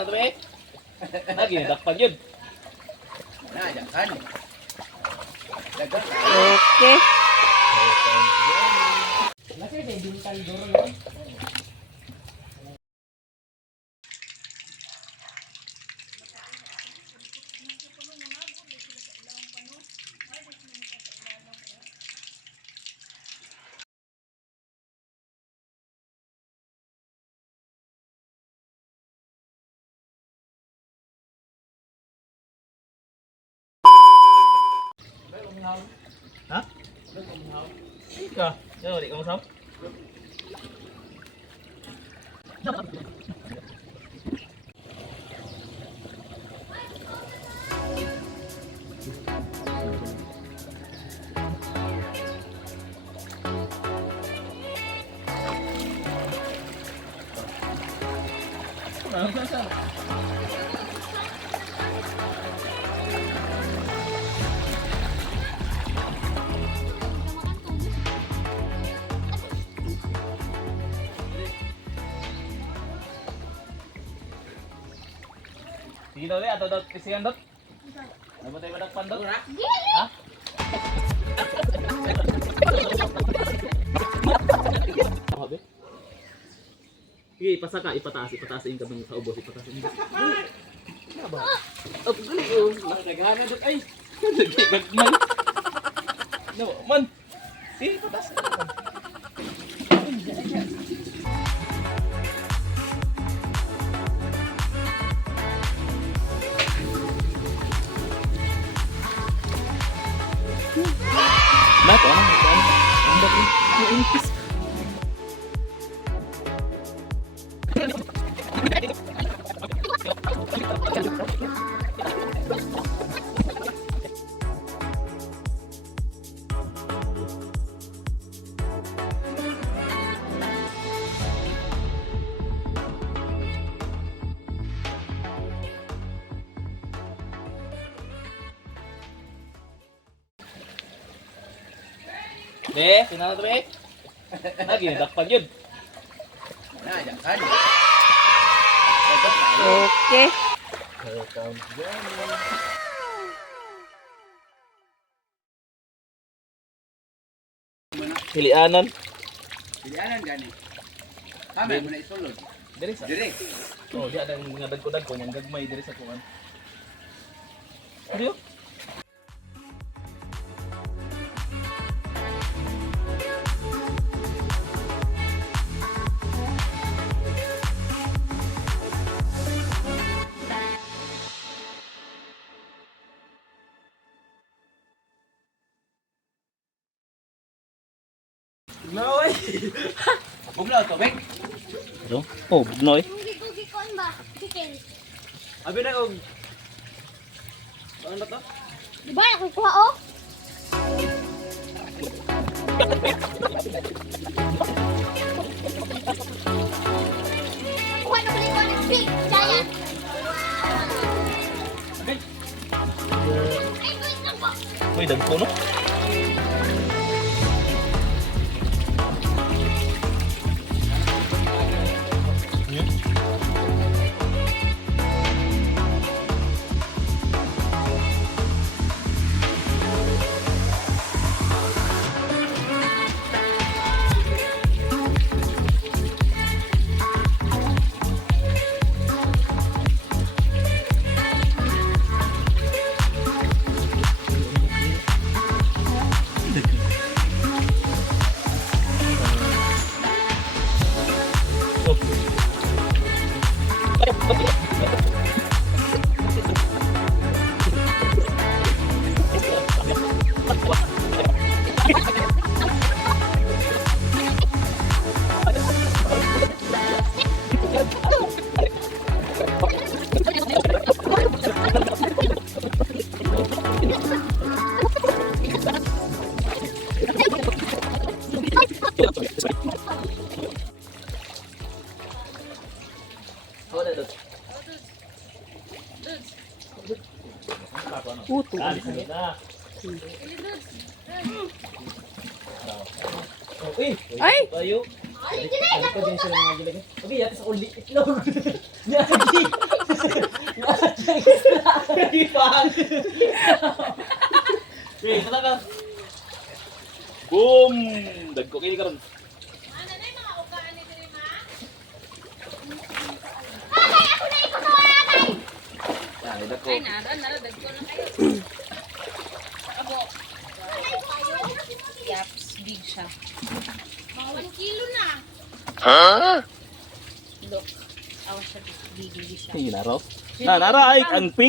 Sinang ito eh. Lagi, dakpan yun. Jangan. Okay. Hả? Kìa, đây rồi định con sống. Sige daw atau daw kisiyan dot. Ano tayo madakpan dot? Ha? Habi. Sige, ipataas yung kabang sa ubos, ipataas yung. Ano ba? Oh, gali oh. Nakagana dot ay. Gagman. No, man. Sige, ipataas. Ba't ano? Ang dami. Iinis. Sinang ito eh. Lagi, dakpan yun. Jangan. Okay. Pilianan. Pilihanan gani. Kami mo na isulod. Diri sa. Dire. Oh, di ada nga dagko ko yang gagmay diri sa kuan. Ano yun? No way. Buglaw to, bek. Ano? Oh, bugnoy. Gugi kon ba? Chicken. Abi na og. Ano ba to? Di ba nakukuha oh? Kuha na pala ko ng big giant. Ay, wait lang po. Uy, dagko no? Puto. Alis na kita. Uy! Ay! Tayo. Ay, hindi na. Ito din sila mga gilagay. Okay, yata sa ulit. Itlog. Yagi. Okay, tala ka. Boom! Dagko kini karon. Agay, ako na ikaw sa agay. Ay, dagko. Ay, nara, dagko na kayo. Abo, yaps, big siya. Mga 1 kilo na. Look, awas siya, big siya. Ay, naro. Nara ay ang pink.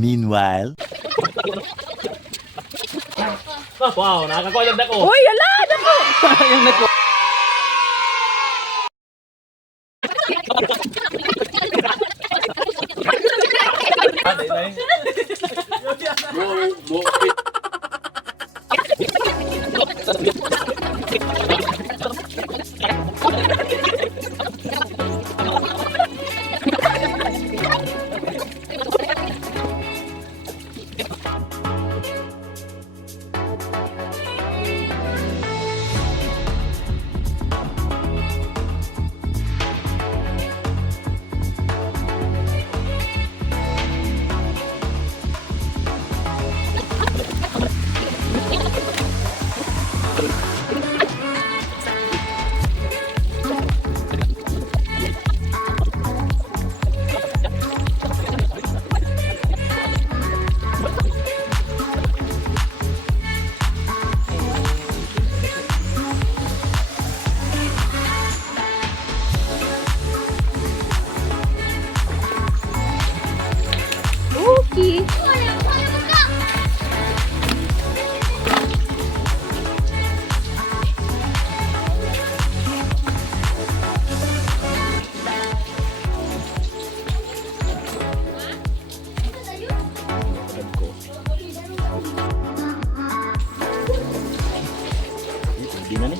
Meanwhile. Wow, nakakakuha ng dako. Uy, ala, dako. Yung dako. Okay. Wala, wala mo ka. Hindi na ni.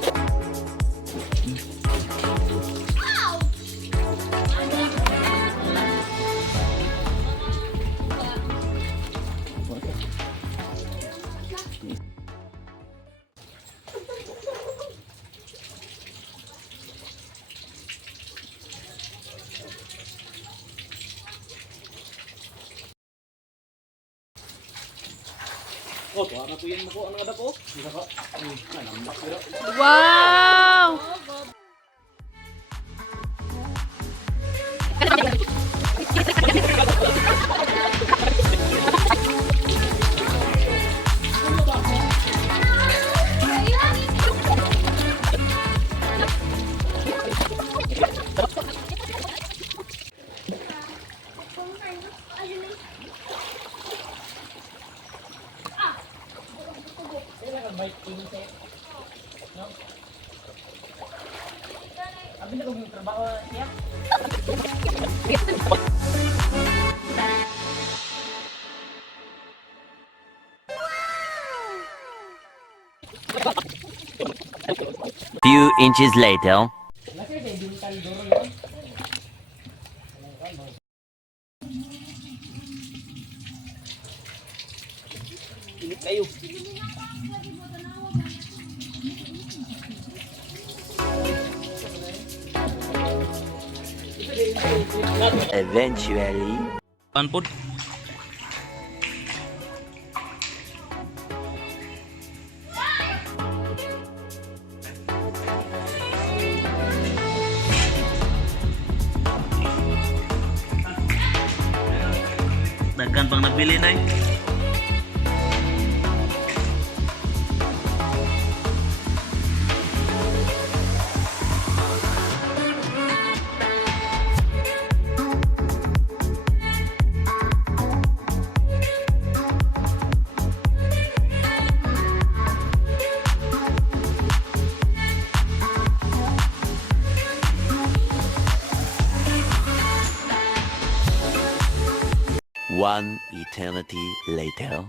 Oh, tuwa na po yan mo ko. Ano nga dako? Nanambak nila. Wow. Few inches later. Init kayo. Eventually. Panpod. Dagkan pang nabili na eh. One eternity later.